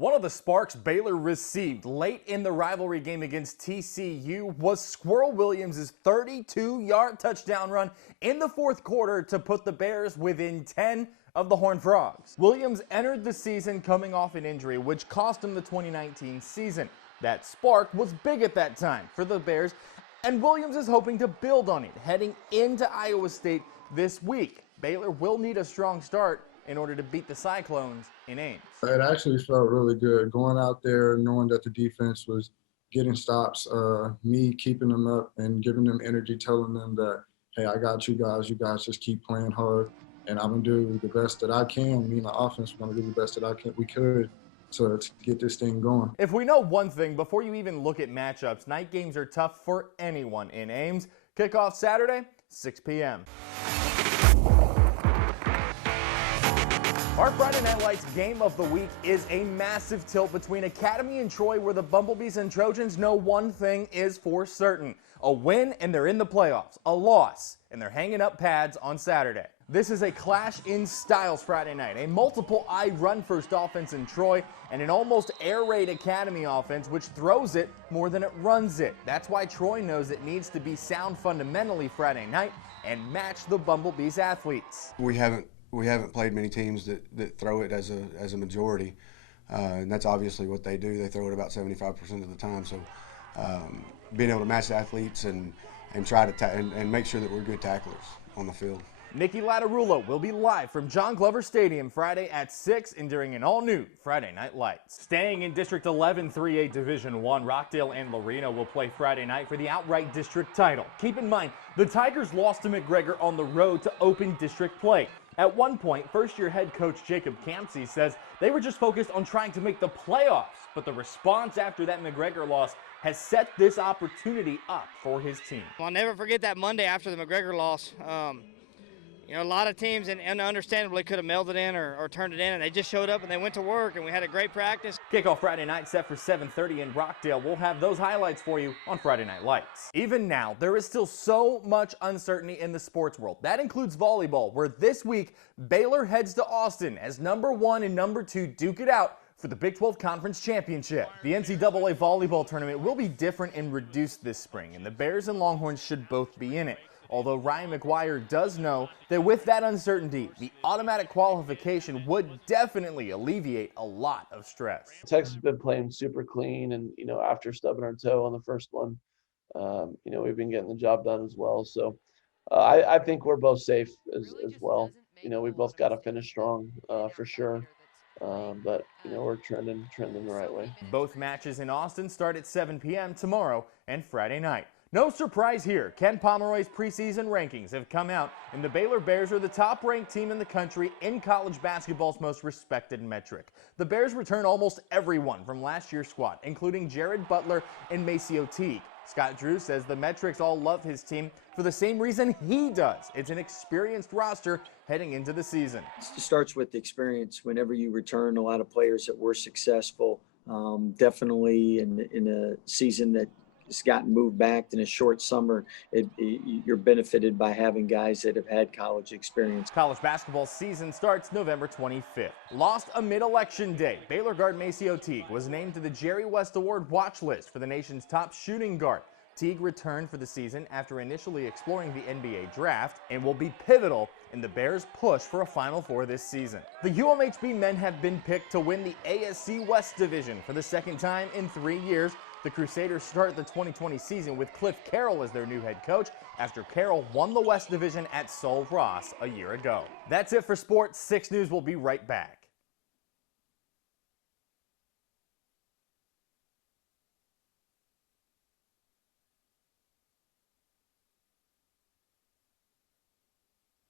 One of the sparks Baylor received late in the rivalry game against TCU was Squirrel Williams' 32-yard touchdown run in the fourth quarter to put the Bears within 10 of the Horned Frogs. Williams entered the season coming off an injury which cost him the 2019 season. That spark was big at that time for the Bears, and Williams is hoping to build on it heading into Iowa State this week. Baylor will need a strong start in order to beat the Cyclones in Ames. It actually felt really good going out there, knowing that the defense was getting stops, me keeping them up and giving them energy, telling them that, hey, I got you guys just keep playing hard, and I'm going to do the best that I can. Me and the offense are going to do the best that we could to get this thing going. If we know one thing, before you even look at matchups, night games are tough for anyone in Ames. Kickoff Saturday, 6 p.m. Our Friday Night Lights game of the week is a massive tilt between Academy and Troy, where the Bumblebees and Trojans know one thing is for certain. A win and they're in the playoffs. A loss and they're hanging up pads on Saturday. This is a clash in styles Friday night. A multiple I run-first offense in Troy and an almost air raid Academy offense which throws it more than it runs it. That's why Troy knows it needs to be sound fundamentally Friday night and match the Bumblebees athletes. We haven't played many teams that throw it as a majority, and that's obviously what they do. They throw it about 75% of the time. So being able to match the athletes and try to and make sure that we're good tacklers on the field. Nicky Lattarulo will be live from John Glover Stadium Friday at 6 and during an all-new Friday Night Lights. Staying in District 11 3A Division I, Rockdale and Lorena will play Friday night for the outright district title. Keep in mind, the Tigers lost to McGregor on the road to open district play. At one point, first-year head coach Jacob Campsey says they were just focused on trying to make the playoffs, but the response after that McGregor loss has set this opportunity up for his team. I'll never forget that Monday after the McGregor loss. You know, a lot of teams, and understandably, could have mailed it in or turned it in, and they just showed up and they went to work, and we had a great practice. Kickoff Friday night set for 7:30 in Rockdale. We'll have those highlights for you on Friday Night Lights. Even now, there is still so much uncertainty in the sports world. That includes volleyball, where this week, Baylor heads to Austin as number 1 and number 2 duke it out for the Big 12 Conference Championship. The NCAA volleyball tournament will be different and reduced this spring, and the Bears and Longhorns should both be in it. Although Ryan McGuire does know that with that uncertainty, the automatic qualification would definitely alleviate a lot of stress. Texas has been playing super clean, and after stubbing our toe on the first one, we've been getting the job done as well. So I think we're both safe as well. We both got to finish strong for sure. But we're trending the right way. Both matches in Austin start at 7 p.m. tomorrow and Friday night. No surprise here, Ken Pomeroy's preseason rankings have come out, and the Baylor Bears are the top-ranked team in the country in college basketball's most respected metric. The Bears return almost everyone from last year's squad, including Jared Butler and Maceo Teague. Scott Drew says the metrics all love his team for the same reason he does. It's an experienced roster heading into the season. It starts with experience. Whenever you return a lot of players that were successful, definitely in a season that it's gotten moved back in a short summer, you're benefited by having guys that have had college experience. College basketball season starts November 25th. Lost amid Election Day, Baylor guard Maceo Teague was named to the Jerry West Award watch list for the nation's top shooting guard. Teague returned for the season after initially exploring the NBA draft and will be pivotal in the Bears' push for a Final Four this season. The UMHB men have been picked to win the ASC West Division for the second time in 3 years. The Crusaders start the 2020 season with Cliff Carroll as their new head coach after Carroll won the West Division at Sol Ross a year ago. That's it for sports. 6 News will be right back.